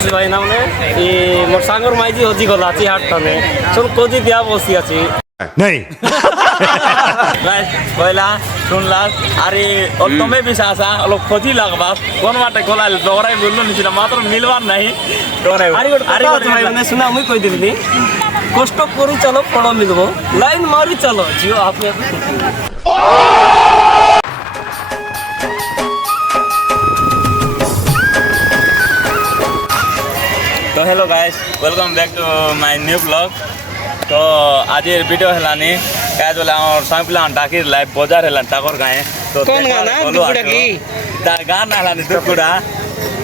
ভাই না মানে মোর সাঙ্গর মাইজি হজি গলা আছি হাট টানে সব কোজি দিয়া বসি আছি नहीं গাইস কইলা শুনলাম আরে তুমি বিশ্বাসা অলপ খোঁজি লাগবা কোন মাঠে গলাল দৌড়াই বললো নিছিল মাত্র মিলবার নাই দৌড়াই আরে ভাই মানে শুনা আমি কই দিবি কষ্ট করি চলো ফল মিলবো লাইন মারি চলো জিও আপনি तो hello guys welcome back to my new blog तो आज वीडियो हेलानी क्या बोले और सांपिला डाकी लाइव बाजार हेलान टाकर गाए तो कौन गाना दुकुड़ा की गाना हेलानी दुकुड़ा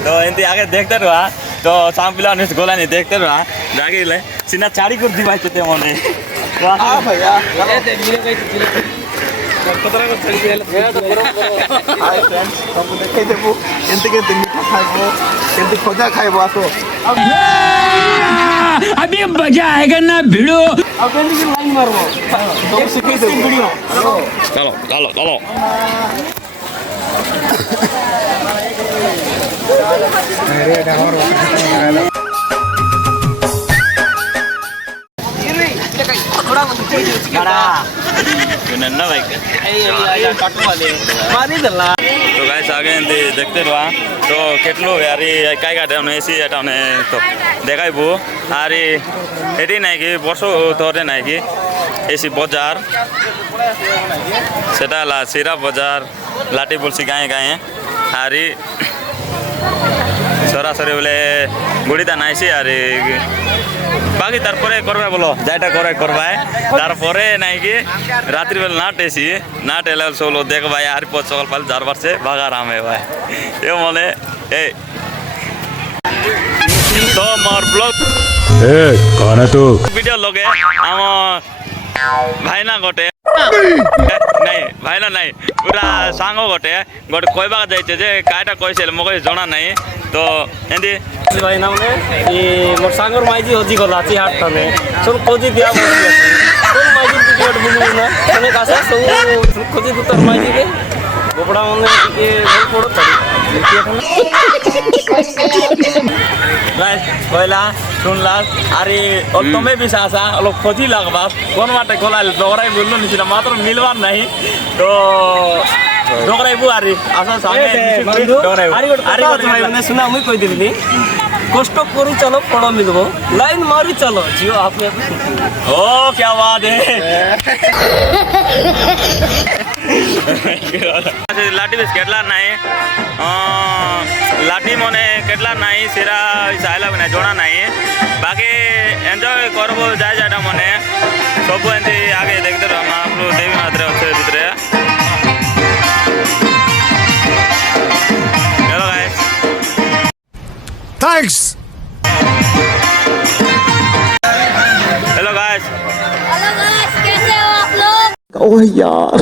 तो एंती आगे देखते रहा तो सांपिला निस गोला नहीं देखते रहा डाकी ले सिना चाड़ी कर दिवाई चते मने हां भैया ये दे मिले गई कतरा को चली गेल हाय फ्रेंड्स हम देखे देबो एंती के दिन खाइबो एंती खोजा खाइबो आसो अभी मजा आएगा ना भिड़ो अब एंती की लाइन मारबो एक सिक्की से वीडियो चलो चलो चलो तो गाइस आगे देखते रहा तो केटलो यारी काय काटे एसी এটা তো দেখাইবো আর এটি নাই কি বর্ষ ধরে নাই কি এসি বাজার সেটা হলো সিরা বাজার লাটি বলছি গায়ে গায়ে আর সরাসরি বলে গুড়িটা নাইছি আর বাকি তারপরে করবে বলো যাইটা করে করবে তারপরে নাই কি রাত্রি বেলা না টেসি না টেলে চলো দেখ ভাই আর পর সকাল পাল যার পারছে ভাগা রামে ভাই এ মনে এই তো মোর ব্লগ ए कौन है तू ভিডিও লগে আমার ভাই না গটে নাই ভাই না নাই পুরা সাঙ্গ গটে গটে কইবা যাইছে যে কাইটা কইছিল মকে জানা নাই তো এন্দি ভাই না মানে মোর সাঙ্গর মাইজি হজি গলা আছি হাট টানে সব কোজি দিয়া বসি আছি কোন মাইজি টিকেট বুঝলি না মানে কাছে সব কোজি দুতর মাইজি কে গোপড়া মনে টিকে বল পড়ো তাই এখন গাইস কইলা শুনলাম আরে তুমি বিশ্বাসা অলপ খোঁজি লাগবা কোন মাঠে গলাল দৌড়াই বললো নিছিল মাত্র মিলবার নাই তো দৌড়াইবো আরে আসা সামনে আরে ভাই মানে শুনা আমি কই দিবি কষ্ট করি চলো ফল মিলবো লাইন মারি চলো জিও আপনি ও क्या बात है लाठी बेस केटला নাই लाठी मने केटला নাই সেরা চাইলা না জনা নাই বাকি এনজয় করব যাই যাটা মনে সব এন্তি আগে দেখতে রহম আপলো দেবী মাত্রে আছে ভিতরে hello guys thanks hello guys hello guys कैसे हो आप लोग ओह यार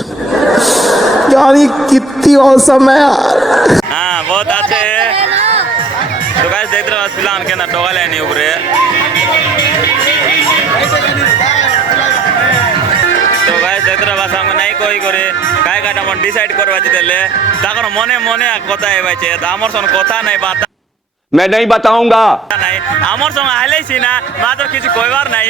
यार ये कितनी औसम है यार हाँ बहुत अच्छे है तो गाइस देख रहे हो फिलहाल के ना टोगा लेने ऊपरे तो गाइस देख रहे हो बस हम नहीं कोई करे काय काटा मन डिसाइड करवा दिले ताकर मने मने কথা হইছে আমার সঙ্গে কথা নাই বাত मैं नहीं बताऊंगा নাই আমার সঙ্গে আইলেছি না মাত্র কিছু কইবার নাই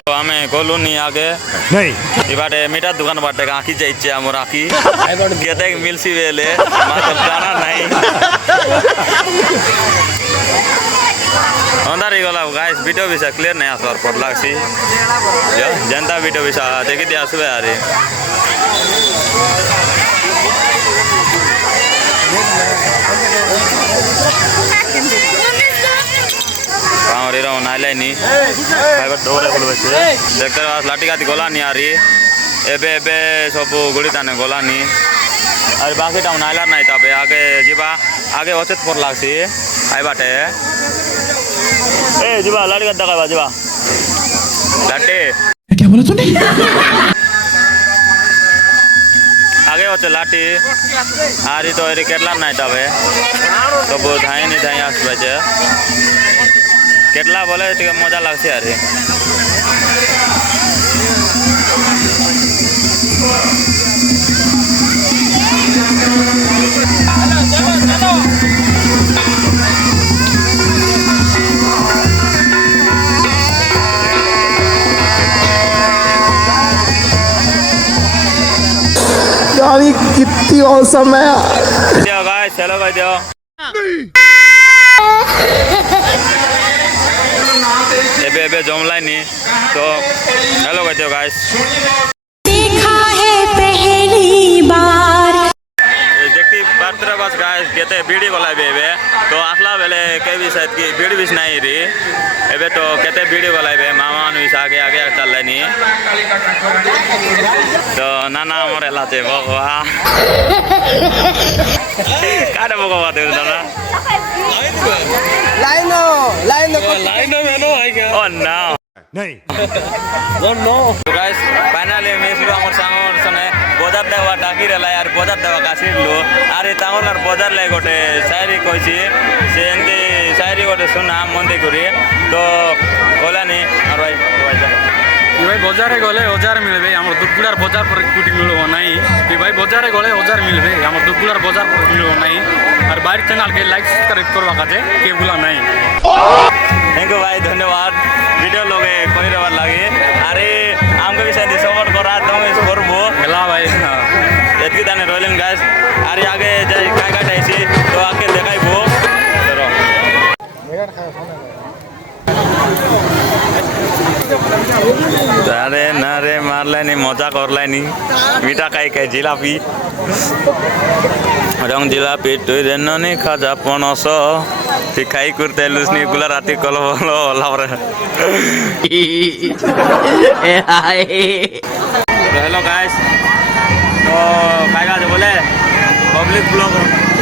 তো আমি গলু নি আগে नहीं এবারে মিটার দোকান বাটে আঁকি যাইছে আমার আঁকি কেতে মিলছি বেলে মাত্র জানা নাই अंधारी गला गाइस वीडियो भी क्लियर नहीं आसवार पर लागसी जनता वीडियो भी देखी दी आसबे यारी कांवरी रो नाइले नी फाइबर डोरे बोलबे देखते लाठी गाती गोला नी आरी एबे एबे सब गुड़ी ताने गोला नी अरे बाकी टाउन नाइला नहीं तबे आगे जीवा आगे ओचत पर लागसी आई बाटे ए जीवा लाठी गद्दा का जीवा लाठी क्या बोला तूने आगे होते लाठी आरी तो एरी केटला नहीं तबे तो वो धाई नहीं धाई आसबे जे केटला बोले टिके मजा लागছে आरी यानी कितनी औसम है यार। दियो गाइस, चलो भाई दियो। एबे जमलाई नी तो हेलो भाई दियो गाइस। देखा है पहली बार देखती पात्र बस गाइस केते बीडी बोलाई बेबे तो आसला बेले के भी शायद की बीडी बिस नहीं री एबे तो केते बीडी बोलाई बे मामा अनुस आगे आगे चल लेनी तो नाना मोर लाते भगवा काटे भगवा दे नाना लाइन में नो है क्या ओ नो नहीं तो गाइस फाइनली मेसुर आमर सांगोर सने बजार देवा डाकी रेला यार बजार देवा कासिरलो आरे तांगोर बजार लाई गोटे शायरी कइसी से एंती शायरी गोटे सुना मंदे करी तो बोलानी और भाई भाई बजारे गले हजार मिलबे हमर दुगुड़ार बजार पर कुटी मिलबो नाही कि भाई बजारे गले हजार मिलबे हमर दुगुड़ार बजार पर मिलबो नाही और बाहर चैनल के लाइक सब्सक्राइब करवा काजे के बुला नाही थैंक यू भाई धन्यवाद वीडियो लोगे कोई रवा लगे अरे हमको भी शायद सपोर्ट करा तुम इस करबो हेला भाई एतकी ताने रोलिंग गाइस अरे आगे जाई काय काय ऐसी तो आके देखाइबो चलो अरे ना रे मारलानी मजा करलानी मीठा खाई खाई जिलापी रंग जिलापी तुई रेननी खाजा पनस তুই খাই করতে লুসনি গুলা রাতে কল বলো লাভরে हेलो गाइस तो काय का बोले पब्लिक ब्लॉग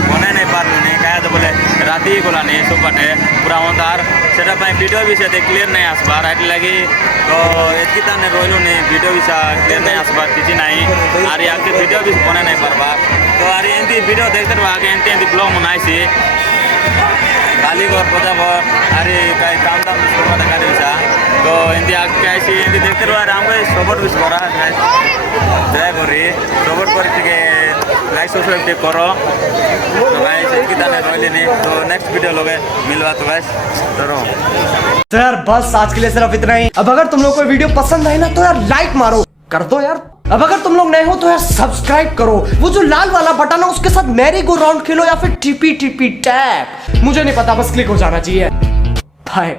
बने नहीं पारलु नहीं काय तो बोले राती गला नहीं सब बाटे पूरा अंधार सेटा पाई वीडियो भी से क्लियर नहीं आसबार आइट लगी तो एतकी ताने रोइलु नहीं वीडियो भी सा क्लियर नहीं आसबार किछि नहीं आरे आके वीडियो भी बने नहीं पारबा तो आरे एंती वीडियो देखते रहो आगे एंती ब्लॉग बनाइसी खाली घर बजा अरे कहीं काम दाम करवा का दिशा तो एंती आगे आइसी एंती देखते रहो आराम से सपोर्ट भी करा दया करी सपोर्ट करके लाइक सब्सक्राइब करो तो गाइस एतकी ताने रोइले नहीं तो नेक्स्ट वीडियो लोगे मिलवा तो गाइस तो यार बस आज के लिए सिर्फ इतना ही। अब अगर तुम लोग को वीडियो पसंद आई ना तो यार लाइक मारो कर दो यार। अब अगर तुम लोग नए हो तो यार सब्सक्राइब करो, वो जो लाल वाला बटन है उसके साथ मैरी गो राउंड खेलो या फिर टीपी टीपी टैप, मुझे नहीं पता, बस क्लिक हो जाना चाहिए। बाय।